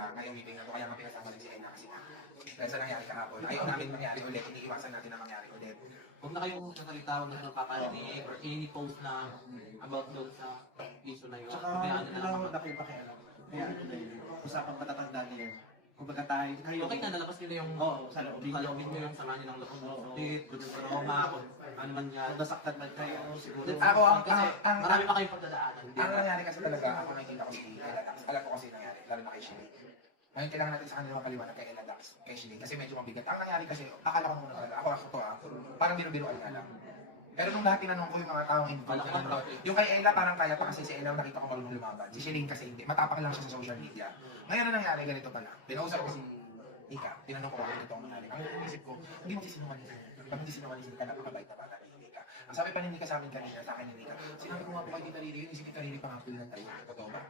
na ngayong meeting na to, kaya nga pinasama din si Ella kasi dahil sa nangyari kahapon, ayaw namin mangyari ulit, iniiwasan natin na mangyari ulit. Huwag na kayong sasalita, huwag na kayong paparinig or any post na about doon sa issue na yun. Tsaka, Kaya ano na lang mga... nakipakialam. Kaya ano na yun, usapang matatanda niya. Kumbaga tayo, Okay na, nalabas nyo na yung sa loob. kalobin nyo yung sama nyo ng loob ng ulit, kung yung trauma, kung ano man yan. Kung nasaktan man kayo, siguro. Ako, Kasi marami pa kayong pagdadaanan. Ang nangyari kasi talaga, ako nakikita ko si Ella Dax. Alam ko kasi nangyari, lalo na kay Shilly. Ngayon, kailangan natin sa kanila mapaliwanag kay Ella Dax, kay Shilly, kasi medyo mabigat. Ang nangyari kasi, akala ko muna talaga, ako to parang biro-biroan nga lang. Pero nung lahat tinanong ko yung mga taong involved, yung kay Ella parang kaya pa kasi si Ella nakita ko marunong lumaban. Si Shilly kasi hindi, matapang lang siya sa social media. Ngayon na nangyari, ganito pala. Pinausap ko si Ika, tinanong ko bakit ito ang nangyari. Ang isip ko, hindi mo sisinungaling sa inyo. Pag hindi sinungaling si Ika, napakabait na bata ni Ika. Ang sabi pa ni Ika sa amin kanina, sa akin ni Ika, sinabi ko nga po kay Tita Riri, yun, si Tita Riri pangapil na tayo. Totoo ba?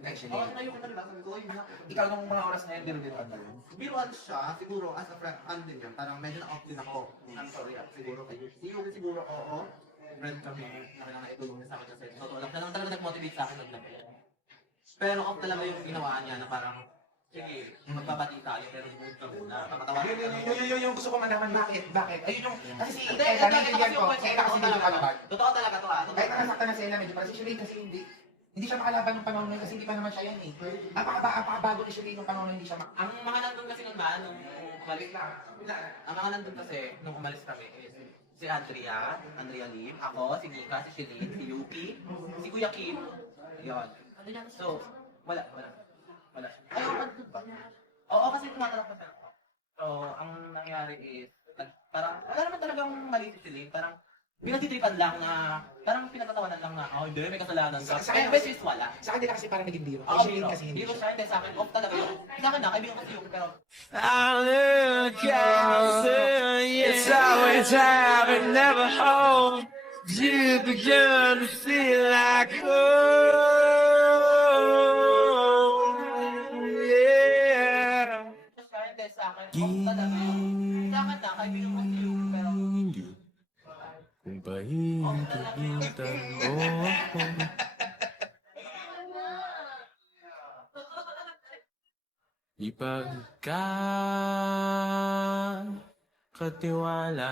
Kay Shilly. Ayoko na rin, sabi ko, yun na. Ikaw nung mga oras na yun, biro-biroan ba yun? Biruan siya, siguro as a friend, ano din yun, parang medyo na-off din ako. I'm sorry, siguro kayo. Siguro, oo. Friend kami, na kailangan itulong niya sa akin kasi totoo lang. Siya naman talaga nag-motivate sa akin mag-lapel. Pero ako talaga yung ginawa niya na parang, sige, magbabati tayo, pero mood ka muna. Papatawagan ka muna. Yung gusto ko malaman, bakit? Ayun yung, kasi si Hindi, Ella, ito naiintindihan ko, si Ella kasi hindi talaga. kalaban. Totoo talaga to ah. Kahit nakasaktan na si Ella, medyo parang si Shilly kasi hindi siya makalaban ng panahon ngayon kasi hindi pa naman siya yan eh. Napakabago ni Shilly nung panahon na hindi siya Ang mga nandun kasi nung ba, nung umalis lang. ang mga nandun kasi, nung umalis kami is, si Andrea Lim, ako, si Nika, si Shelin, si Yuki, si Kuya Kim, yun. So, wala. Ay, nandun ba? Oo, kasi tumatalak pa siya. So, ang nangyari is, parang, wala naman talagang mali si Shelin, parang, pinagtitripan lang na, parang pinagtatawanan lang na, oh, hindi, may kasalanan ka. Which is wala. Sa kanila kasi parang naging biro. Oo, Kay Shilly biro. kasi hindi Biro siya. siya, hindi sa akin. Off talaga yun. Sa akin na, kaibigan ko si Yuki, pero I look out, it's always happened, never home. You begin to feel like home, yeah. siya, hindi sa akin. Off talaga yun. Sa akin na, kaibigan ko si Yuki, pero Kung pahintutan mo ako, ipagkatiwala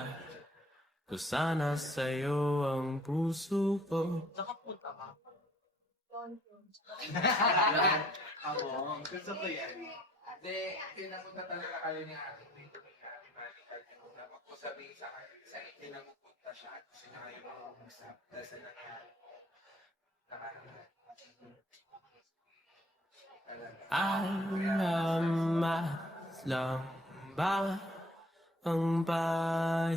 ko sana sa'yo ang puso ko. nakapunta ka. Ako, gusto ko yan. Hindi, pinapunta talaga kayo ni Ate dito ni Ate Mali. Kahit kung sabihin sa inyo na pupunta siya at gusto niya kayo mag-usap dahil sa nangyari. Alamat lang ba ang pahinga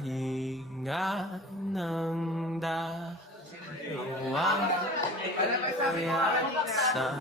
ng dalawa? Kaya sa